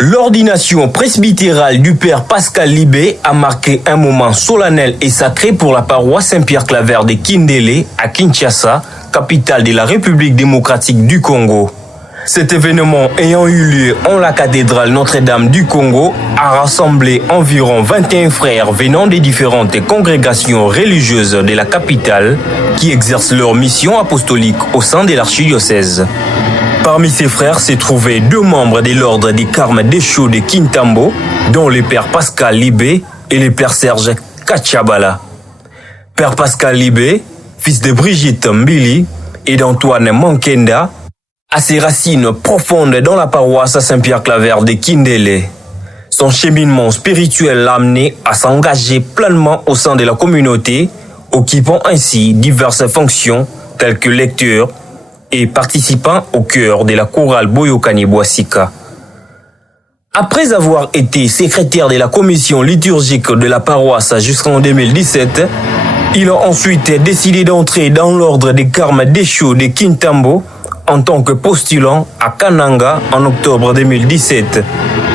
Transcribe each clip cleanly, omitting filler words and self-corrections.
L'ordination presbytérale du père Pascal Libé a marqué un moment solennel et sacré pour la paroisse Saint-Pierre-Claver de Kindélé à Kinshasa, capitale de la République démocratique du Congo. Cet événement ayant eu lieu en la cathédrale Notre-Dame du Congo a rassemblé environ 21 frères venant des différentes congrégations religieuses de la capitale qui exercent leur mission apostolique au sein de l'archidiocèse. Parmi ces frères se trouvaient 2 membres de l'ordre des Carmes Déchaux de Kintambo, dont le père Pascal Libé et le père Serge Kachabala. Père Pascal Libé, fils de Brigitte Mbili et d'Antoine Mankenda, a ses racines profondes dans la paroisse Saint-Pierre-Claver de Kindélé. Son cheminement spirituel l'a amené à s'engager pleinement au sein de la communauté, occupant ainsi diverses fonctions telles que lecteur et participant au chœur de la chorale Boyokani Boisika. Après avoir été secrétaire de la commission liturgique de la paroisse jusqu'en 2017, il a ensuite décidé d'entrer dans l'ordre des Carmes Déchaux de Kintambo en tant que postulant à Kananga en octobre 2017.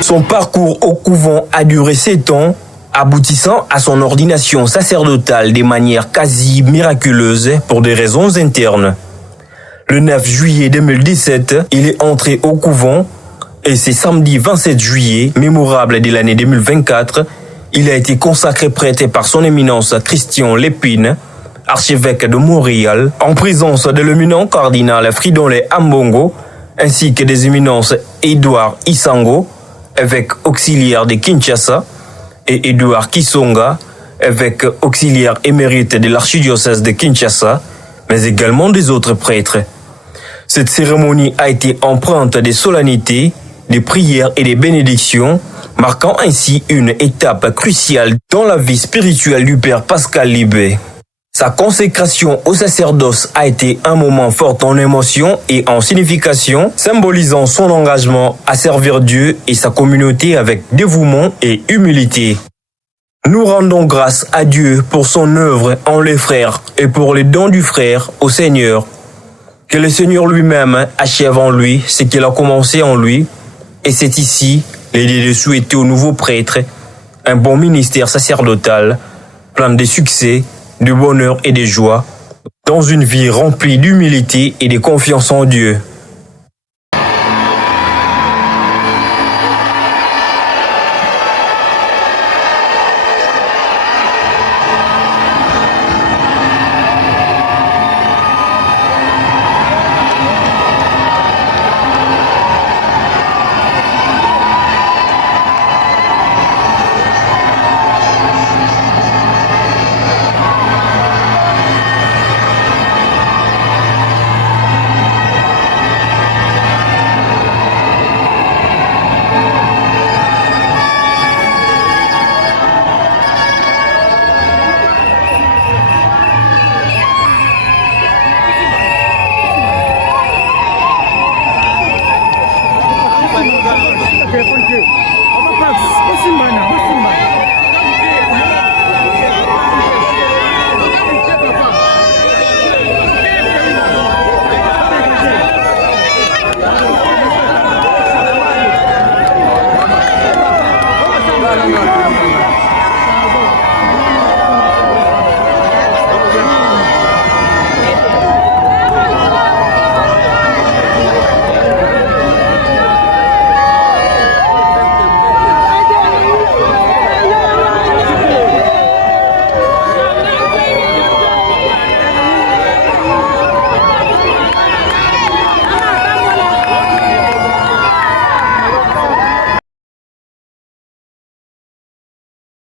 Son parcours au couvent a duré 7 ans, aboutissant à son ordination sacerdotale de manière quasi miraculeuse pour des raisons internes. Le 9 juillet 2017, il est entré au couvent et c'est samedi 27 juillet, mémorable de l'année 2024, il a été consacré prêtre par son éminence Christian Lépine, archevêque de Montréal, en présence de l'éminent cardinal Fridolin Ambongo, ainsi que des éminences Édouard Isango, évêque auxiliaire de Kinshasa, et Édouard Kisonga, évêque auxiliaire émérite de l'archidiocèse de Kinshasa, mais également des autres prêtres. Cette cérémonie a été empreinte de solennité, de prières et de bénédictions, marquant ainsi une étape cruciale dans la vie spirituelle du père Pascal Libé. Sa consécration au sacerdoce a été un moment fort en émotion et en signification, symbolisant son engagement à servir Dieu et sa communauté avec dévouement et humilité. Nous rendons grâce à Dieu pour son œuvre en les frères et pour les dons du frère au Seigneur. Que le Seigneur lui-même achève en lui ce qu'il a commencé en lui, et c'est ici l'idée de souhaiter au nouveau prêtre un bon ministère sacerdotal, plein de succès, de bonheur et de joie, dans une vie remplie d'humilité et de confiance en Dieu. Okay,